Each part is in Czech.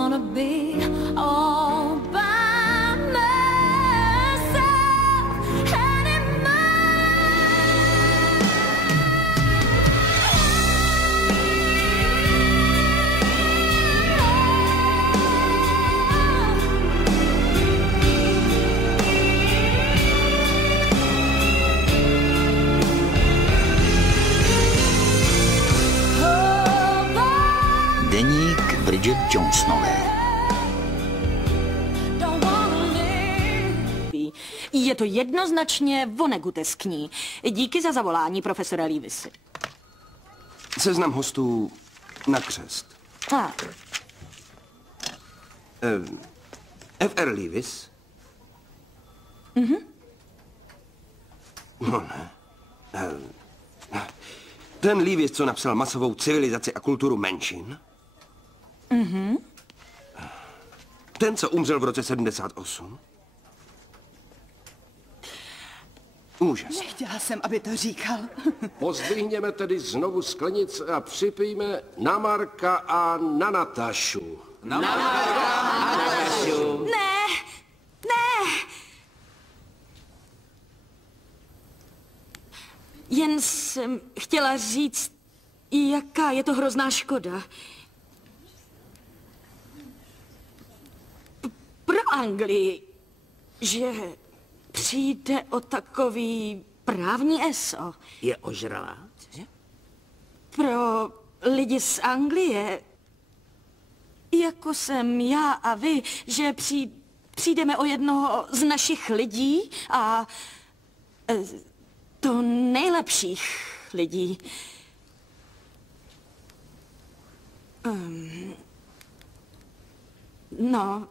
wanna be all by myself anymore. Deník Bridget Jonesonové. Je to jednoznačně voneguteskní. Díky za zavolání, profesore Leavisi. Seznam hostů na křest. F.R. Leavis? No ne. Ten Leavis, co napsal Masovou civilizaci a kulturu menšin? Ten, co umřel v roce 78? Úžas. Nechtěla jsem, aby to říkal. Pozdvihněme tedy znovu sklenice a připijme na Marka a na Natašu. Ne, ne. Jen jsem chtěla říct, jaká je to hrozná škoda. Pro Anglii, že přijde o takový právní ESO. Je ožralá, cože? Pro lidi z Anglie, jako jsem já a vy, že přijdeme o jednoho z našich lidí a to nejlepších lidí. No,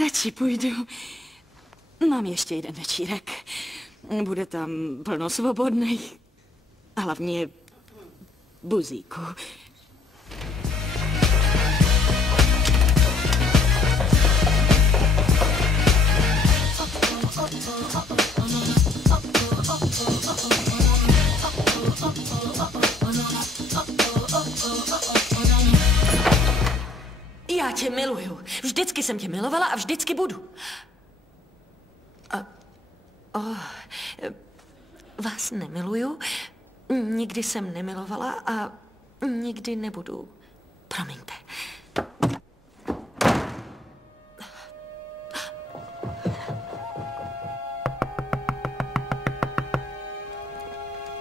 radši půjdu. Mám ještě jeden večírek. Bude tam plno svobodných. A hlavně buzíku. Já tě miluju. Vždycky jsem tě milovala a vždycky budu. Vás nemiluju, nikdy jsem nemilovala a nikdy nebudu. Promiňte.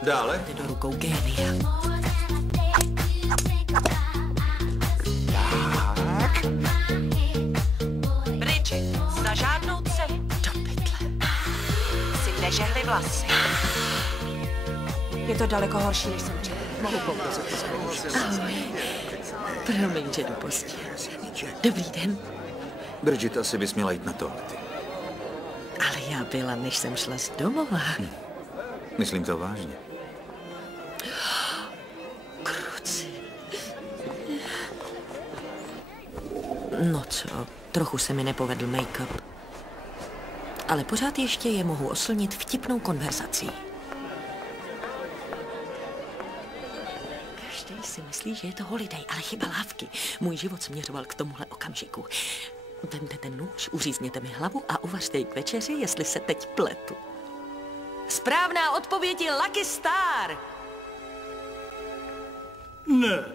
Dále? Ty do rukou génia. Tak. Bridget, za žádnou cenu. Do pytle. Si nežehli vlasy. Je to daleko horší, než jsem čekala. Mohu poukazat. Ahoj. Promiň, že jdu pozdě. Dobrý den. Bridget, asi bys měla jít na toalety. Ale já byla, než jsem šla z domova. Myslím to vážně. Kruci. No co, trochu se mi nepovedl make-up. Ale pořád ještě je mohu oslnit vtipnou konverzací. Každý si myslí, že je to holiday, ale chyba lávky. Můj život směřoval k tomuhle okamžiku. Vemte ten nůž, uřízněte mi hlavu a uvařte ji k večeři, jestli se teď pletu. Správná odpověď je Lucky Star. Ne.